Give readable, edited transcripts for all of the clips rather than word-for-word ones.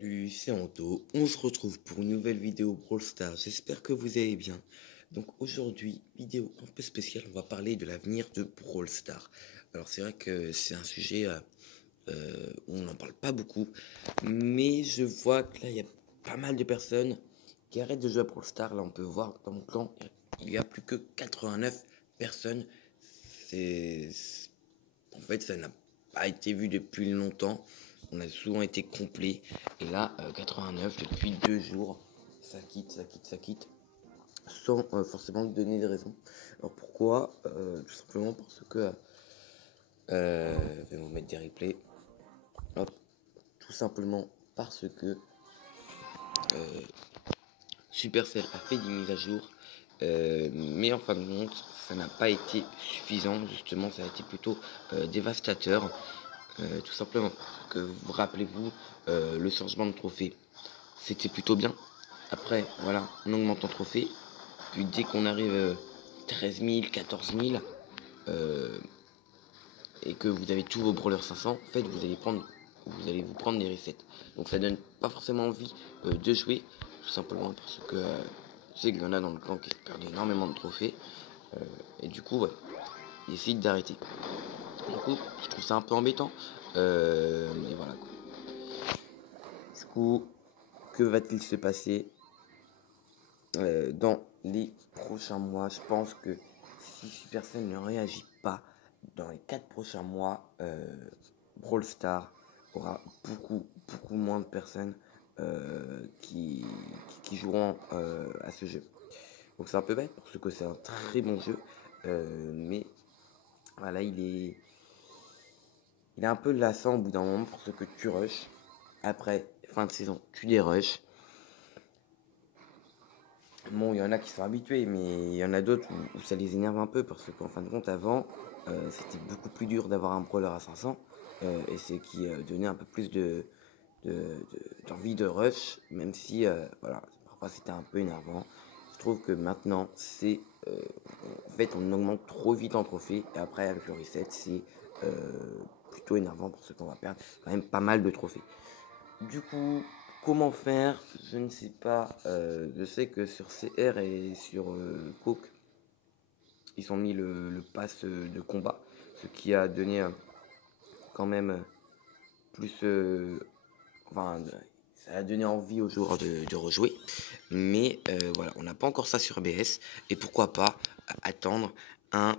Salut, c'est Anto. On se retrouve pour une nouvelle vidéo Brawl Stars. J'espère que vous allez bien. Donc aujourd'hui, vidéo un peu spéciale, on va parler de l'avenir de Brawl Stars. Alors c'est vrai que c'est un sujet où on n'en parle pas beaucoup, mais je vois que là il y a pas mal de personnes qui arrêtent de jouer à Brawl Stars. Là on peut voir dans mon clan, il y a plus que 89 personnes. C'est En fait, ça n'a pas été vu depuis longtemps. On a souvent été complet. Et là, 89 depuis 2 jours. Ça quitte, ça quitte, ça quitte. Sans forcément donner de raison. Alors pourquoi Tout simplement parce que... je vais vous mettre des replays. Hop. Tout simplement parce que Supercell a fait des mises à jour. Mais en fin de compte, ça n'a pas été suffisant. Justement, ça a été plutôt dévastateur. Tout simplement. Que vous rappelez-vous, le changement de trophée, c'était plutôt bien. Après, voilà, on augmente en trophée. Puis dès qu'on arrive 13 000, 14 000, et que vous avez tous vos brawlers 500, en fait, vous allez vous prendre des resets. Donc ça donne pas forcément envie de jouer, tout simplement parce que je sais qu'il y en a dans le clan qui perdent énormément de trophées. Et du coup, ouais, ils décident d'arrêter. Du coup, je trouve ça un peu embêtant. Mais voilà quoi. Du coup, que va-t-il se passer dans les prochains mois? Je pense que si Supercell ne réagit pas dans les 4 prochains mois, Brawl Stars aura beaucoup moins de personnes qui joueront à ce jeu. Donc c'est un peu bête parce que c'est un très bon jeu, mais voilà, il est un peu lassant au bout d'un moment parce que tu rushes. Après fin de saison, tu dérushes. Bon, il y en a qui sont habitués, mais il y en a d'autres où ça les énerve un peu parce qu'en fin de compte, avant, c'était beaucoup plus dur d'avoir un brawler à 500 et c'est qui donnait un peu plus d'envie de rush, même si, voilà, parfois c'était un peu énervant. Je trouve que maintenant, en fait, on augmente trop vite en trophée et après, avec le reset, c'est plutôt énervant parce qu'on va perdre quand même pas mal de trophées. Du coup, comment faire? Je ne sais pas. Je sais que sur CR et sur Coke, ils ont mis le pass de combat, ce qui a donné quand même plus. Enfin, ça a donné envie aux joueurs de rejouer. Mais voilà, on n'a pas encore ça sur BS. Et pourquoi pas attendre un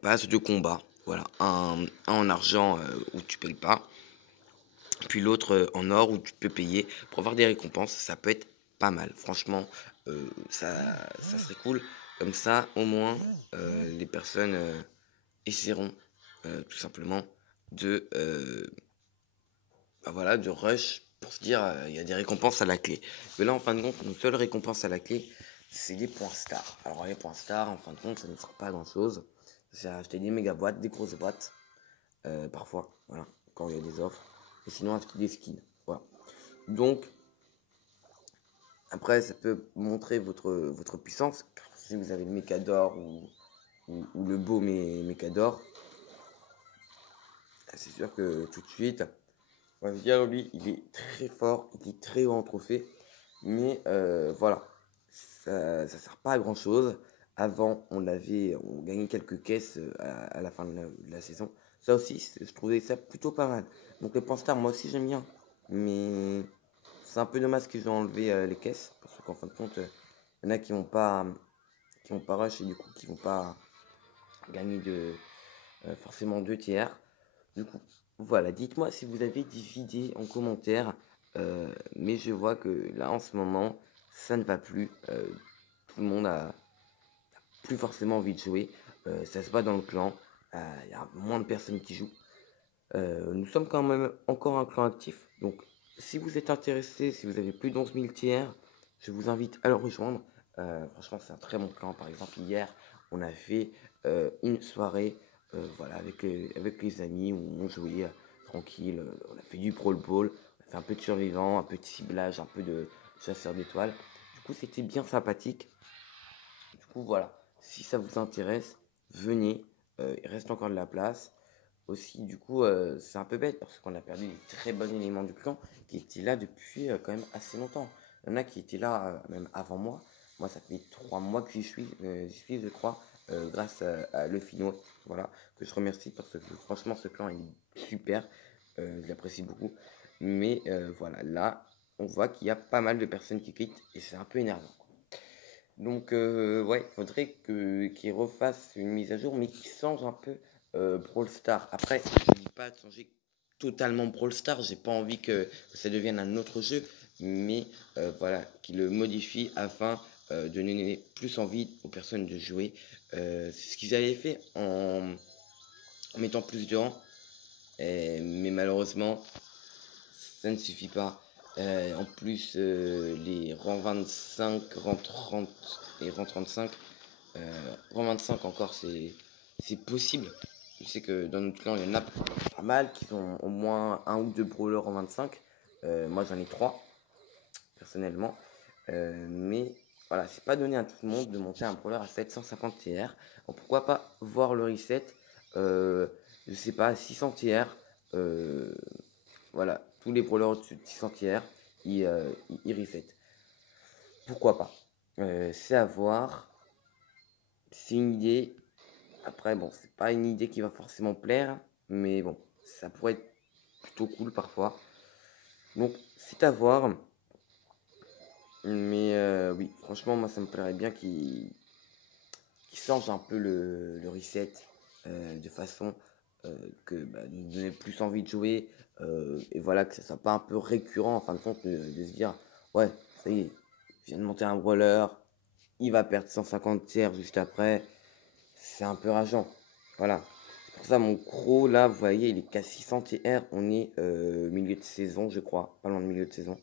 pass de combat. Voilà, un en argent où tu payes pas. Puis l'autre en or où tu peux payer pour avoir des récompenses. Ça peut être pas mal. Franchement, ça serait cool. Comme ça, au moins, les personnes essaieront tout simplement de, voilà, de rush pour se dire il y a des récompenses à la clé. Mais là, en fin de compte, nos seules récompenses à la clé, c'est des points stars. Alors, les points stars, en fin de compte, ça ne sera pas grand chose. C'est acheter des méga boîtes, des grosses boîtes, parfois, voilà, quand il y a des offres. Et sinon, acheter des skins. Voilà. Donc, après, ça peut montrer votre puissance. Car si vous avez le Mécador ou le beau Mécador, c'est sûr que tout de suite, on va se dire, lui, il est très fort, il est très haut en trophée. Mais voilà, ça sert pas à grand chose. Avant, on gagnait quelques caisses à la fin de la saison. Ça aussi, je trouvais ça plutôt pas mal. Donc les points stars, moi aussi j'aime bien. Mais c'est un peu dommage qu'ils ont enlevé les caisses. Parce qu'en fin de compte, il y en a qui vont pas rush et du coup qui vont pas gagner forcément 2 tiers. Du coup, voilà, dites-moi si vous avez des idées en commentaire. Mais je vois que là, en ce moment, ça ne va plus. Tout le monde a plus forcément envie de jouer. Ça se voit dans le clan. Il y a moins de personnes qui jouent. Nous sommes quand même encore un clan actif. Donc, si vous êtes intéressé, si vous avez plus d'11 000 tiers, je vous invite à le rejoindre. Franchement, c'est un très bon clan. Par exemple, hier, on a fait une soirée voilà, avec les amis où on jouait tranquille. On a fait du Brawl Ball, on a fait un peu de survivant, un peu de ciblage, un peu de chasseur d'étoiles. Du coup, c'était bien sympathique. Du coup, voilà. Si ça vous intéresse, venez. Il reste encore de la place. aussi, du coup, c'est un peu bête parce qu'on a perdu des très bons éléments du clan qui étaient là depuis quand même assez longtemps. Il y en a qui étaient là même avant moi. Moi, ça fait 3 mois que j'y suis, je crois, grâce à Le Finnois, voilà, que je remercie parce que franchement, ce clan est super, je l'apprécie beaucoup. Mais voilà, là, on voit qu'il y a pas mal de personnes qui quittent et c'est un peu énervant. Donc, ouais, il faudrait qu'ils refassent une mise à jour, mais qu'ils changent un peu Brawl Stars. Après, je ne dis pas de changer totalement Brawl Stars, j'ai pas envie que ça devienne un autre jeu, mais voilà, qu'ils le modifient afin de donner plus envie aux personnes de jouer. C'est ce qu'ils avaient fait en mettant plus de rangs, mais malheureusement, ça ne suffit pas. En plus, les rangs 25, rang 30 et rang 35, rang 25 encore, c'est possible. Je sais que dans notre clan, il y en a pas mal qui ont au moins un ou deux brawlers en 25. Moi, j'en ai 3, personnellement. Mais voilà, c'est pas donné à tout le monde de monter un brawler à 750 TR. Donc, pourquoi pas voir le reset, je sais pas, 600 TR. Voilà, tous les brawlers au-dessus de 600 TR, ils reset. Pourquoi pas? C'est à voir. C'est une idée. Après, bon, c'est pas une idée qui va forcément plaire, mais bon, ça pourrait être plutôt cool parfois. Donc, c'est à voir. Mais oui, franchement, moi, ça me plairait bien qu'ils changent un peu le reset de façon que nous donner plus envie de jouer. Et voilà, que ça soit pas un peu récurrent en fin de compte de se dire, ouais, ça y est, je viens de monter un brawler, il va perdre 150 tiers juste après. C'est un peu rageant. Voilà. C'est pour ça, mon Croc, là, vous voyez, il est qu'à 600 TR. On est milieu de saison, je crois. Pas loin de milieu de saison.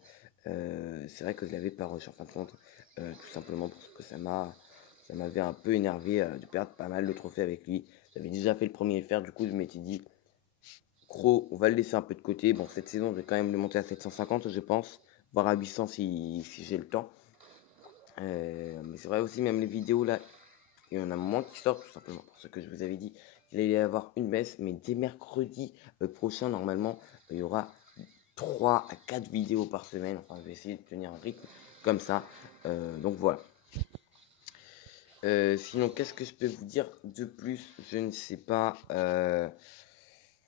C'est vrai que je l'avais pas rush en fin de compte. Tout simplement parce que ça m'avait un peu énervé de perdre pas mal de trophées avec lui. J'avais déjà fait le premier FR, du coup, je m'étais dit, Croc, on va le laisser un peu de côté. Bon, cette saison, je vais quand même le monter à 750, je pense. Voire à 800 si j'ai le temps. Mais c'est vrai aussi, même les vidéos là, il y en a moins qui sortent, tout simplement. Parce que je vous avais dit qu'il allait y avoir une baisse, mais dès mercredi prochain, normalement, il y aura 3 à 4 vidéos par semaine. Enfin, je vais essayer de tenir un rythme comme ça. Donc voilà. Sinon, qu'est-ce que je peux vous dire de plus? Je ne sais pas.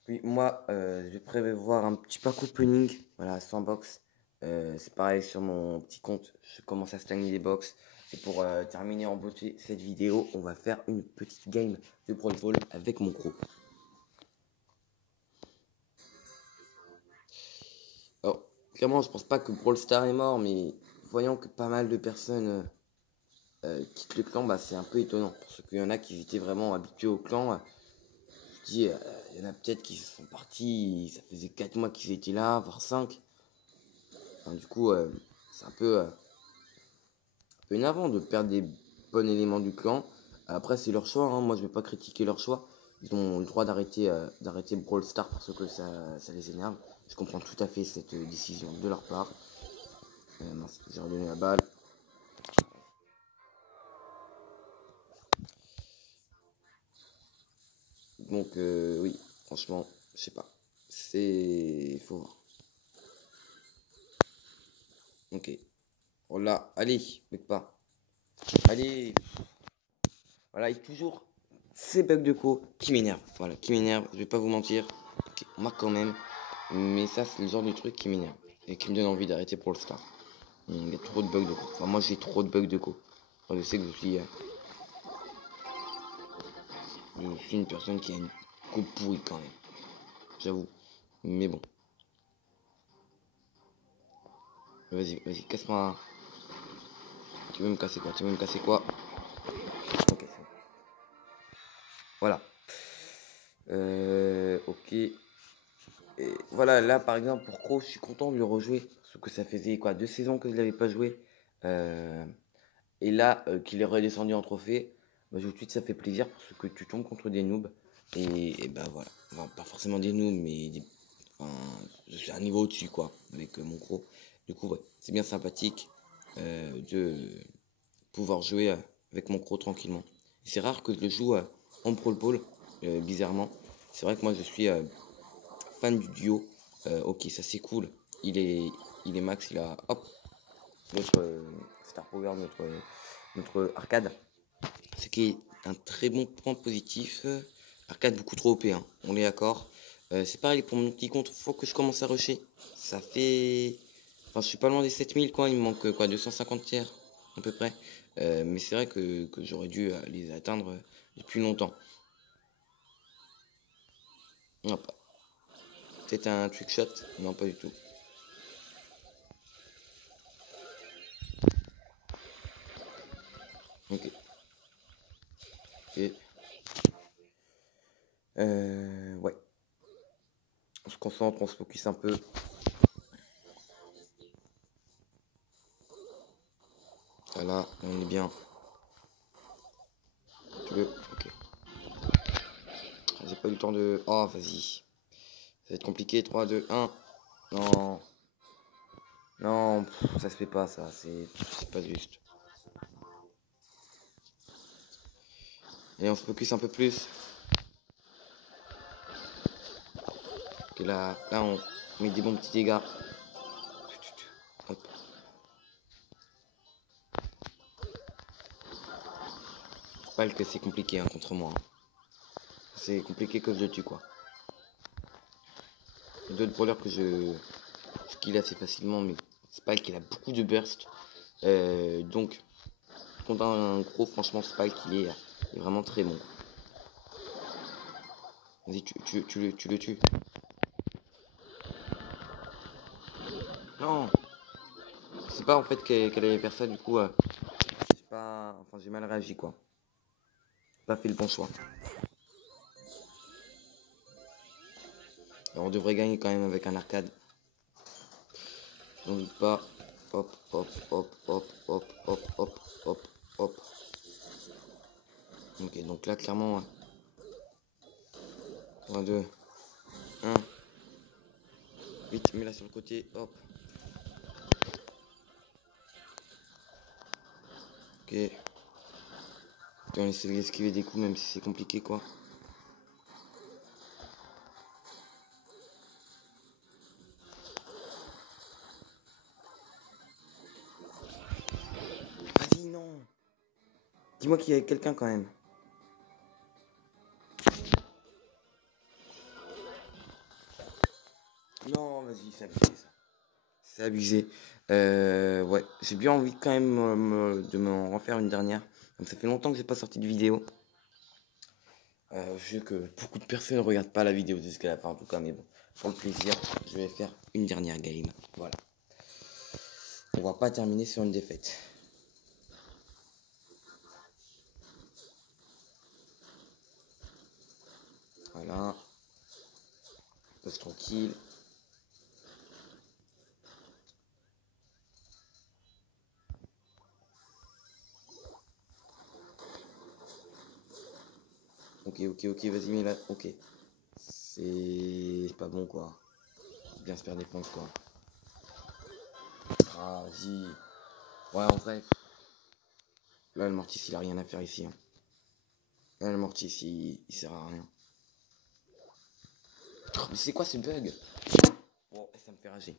Oui, moi, je vais prévoir un petit pack opening. Voilà, 100 box. C'est pareil sur mon petit compte. Je commence à stagner les box. Et pour terminer en beauté cette vidéo, on va faire une petite game de Brawl Ball avec mon Croc. Alors, clairement, je pense pas que Brawl Star est mort, mais voyant que pas mal de personnes quittent le clan, bah, c'est un peu étonnant. Parce qu'il y en a qui étaient vraiment habitués au clan. Je dis, il y en a peut-être qui sont partis, ça faisait 4 mois qu'ils étaient là, voire 5. Enfin, du coup, c'est un peu énervant de perdre des bons éléments du clan. Après, c'est leur choix, hein. Moi, je vais pas critiquer leur choix. Ils ont le droit d'arrêter Brawl Stars parce que ça les énerve. Je comprends tout à fait cette décision de leur part. Mince, j'ai redonné la balle. Donc, oui, franchement, je sais pas. Faut voir. Ok. Oh là, allez, mec pas. Allez. Voilà, il y a toujours ces bugs de co qui m'énervent. Voilà, qui m'énervent, je vais pas vous mentir. Ok, on marque quand même. Mais ça, c'est le genre de truc qui m'énerve. Et qui me donne envie d'arrêter pour le Star. Il y a trop de bugs de co. Enfin, moi, j'ai trop de bugs de co. Enfin, je sais que je suis une personne qui a une co pourrie quand même. J'avoue. Mais bon. Vas-y, vas-y, casse-moi. Tu veux me casser quoi? Tu veux me casser quoi? Ok, c'est bon. Voilà. Ok. Et voilà, là par exemple pour Crow, je suis content de le rejouer. Parce que ça faisait quoi, 2 saisons que je l'avais pas joué. Et là qu'il est redescendu en trophée, bah, tout de suite ça fait plaisir parce que tu tombes contre des noobs. Et bah voilà. Enfin, pas forcément des noobs, mais enfin, je suis à un niveau au-dessus quoi, avec mon Crow. Du coup ouais, c'est bien sympathique de pouvoir jouer avec mon Crow tranquillement. C'est rare que je le joue en Brawl Ball, bizarrement. C'est vrai que moi je suis fan du duo. Ok, ça c'est cool. Il est max, il a hop, notre Star Power, notre arcade. Ce qui est un très bon point positif. Arcade beaucoup trop OP, hein, on est d'accord. C'est pareil pour mon petit compte, faut que je commence à rusher. Ça fait. Enfin, je suis pas loin des 7000 quoi, il me manque quoi, 250 tiers à peu près. Mais c'est vrai que j'aurais dû les atteindre depuis longtemps. Hop. Peut-être un trick shot? Non, pas du tout. Ok. Et ouais. On se concentre, on se focus un peu. Voilà, on est bien. Tu veux? Ok. J'ai pas eu le temps de. Oh, vas-y. Ça va être compliqué. 3, 2, 1. Non. Non, ça se fait pas, ça. C'est pas juste. Et on se focus un peu plus. Ok, là on met des bons petits dégâts. Hop. Pas que c'est compliqué hein, contre moi. Hein. C'est compliqué que je tue quoi. Il y a d'autres brawlers que je kill assez facilement, mais Spike il a beaucoup de burst. Donc, contre un gros, franchement, Spike il est vraiment très bon. Vas-y, tu le tues. Non, c'est pas en fait qu'elle allait faire ça, du coup, j'ai pas. Enfin, j'ai mal réagi quoi. Pas fait le bon choix. Alors, on devrait gagner quand même avec un arcade. On ne pas. Hop, hop, hop, hop, hop, hop, hop, hop, hop. Ok, donc là, clairement, 3, 2, 1. Vite, mets-la sur le côté, hop. Ok. Ok, on essaie d'esquiver des coups, même si c'est compliqué, quoi. Vas-y, non. Dis-moi qu'il y a quelqu'un quand même. Non, vas-y, c'est abusé, ça. C'est abusé. Ouais, j'ai bien envie quand même de m'en refaire une dernière. Comme ça fait longtemps que j'ai pas sorti de vidéo. Je sais que beaucoup de personnes ne regardent pas la vidéo jusqu'à la fin en tout cas, mais bon, pour le plaisir, je vais faire une dernière game. Voilà. On va pas terminer sur une défaite. Voilà. Reste tranquille. Ok, ok, ok, vas-y, mais là, ok. C'est pas bon quoi. Bien se faire défense quoi. Ah, vas-y. Ouais, en vrai. Là, le Mortis, il a rien à faire ici. Hein. Là, le Mortis, il sert à rien. Oh, mais c'est quoi ce bug? Bon, ça me fait rager.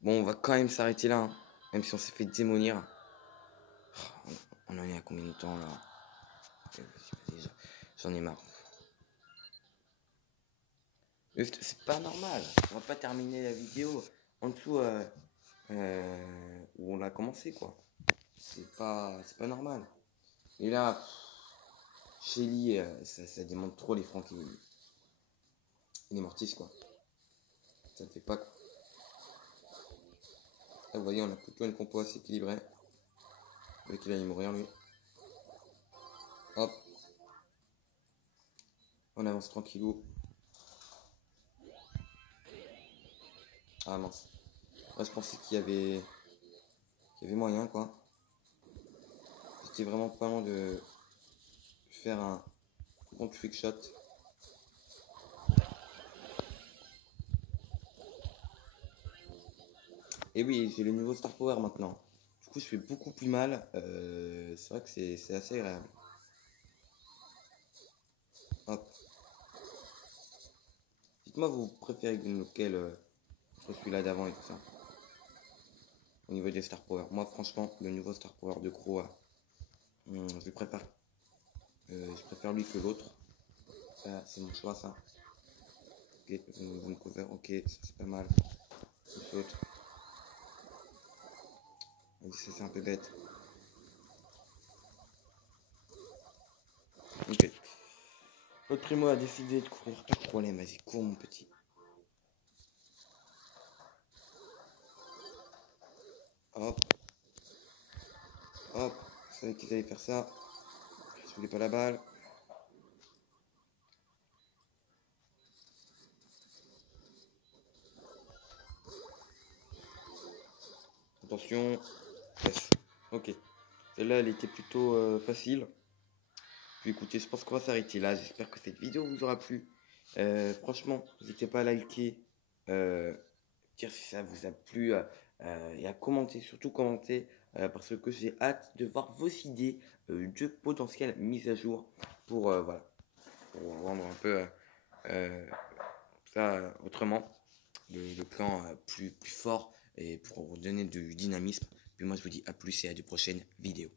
Bon, on va quand même s'arrêter là. Hein. Même si on s'est fait démolir. Oh, on en est à combien de temps là? Vas-y, j'en ai marre. C'est pas normal. On va pas terminer la vidéo en dessous où on a commencé quoi. C'est pas normal. Et là, Shelly, ça démontre trop les francs et les mortis quoi. Ça ne fait pas quoi. Là, vous voyez, on a plutôt une compo assez équilibrée. Avec il va mourir lui. Hop. On avance tranquillou. Ah mince. Là, je pensais qu'il y avait moyen quoi. J'étais vraiment pas loin de faire un bon trick shot. Et oui, j'ai le nouveau Star Power maintenant. Du coup, je fais beaucoup plus mal. C'est vrai que c'est assez agréable. Hop. Dites-moi, vous préférez lequel entre celui-là d'avant et tout ça. Au niveau des Star Power. Moi, franchement, le nouveau Star Power de Crow, je préfère lui que l'autre. Ça, c'est mon choix, ça. Ok, une cover, ok, ça c'est pas mal. L'autre. Ça c'est un peu bête. Ok. Votre primo a décidé de courir. Pas de problème, vas-y, cours mon petit. Hop. Hop. Je savais qu'ils allaient faire ça. Je voulais pas la balle. Attention. Yes. Ok. Celle-là, elle était plutôt facile. Puis écoutez, je pense qu'on va s'arrêter là. J'espère que cette vidéo vous aura plu. Franchement, n'hésitez pas à liker, dire si ça vous a plu et à commenter, surtout commenter, parce que j'ai hâte de voir vos idées de potentielles mises à jour pour, voilà, pour rendre un peu ça autrement, le clan plus fort et pour donner du dynamisme. Puis moi, je vous dis à plus et à de prochaines vidéos.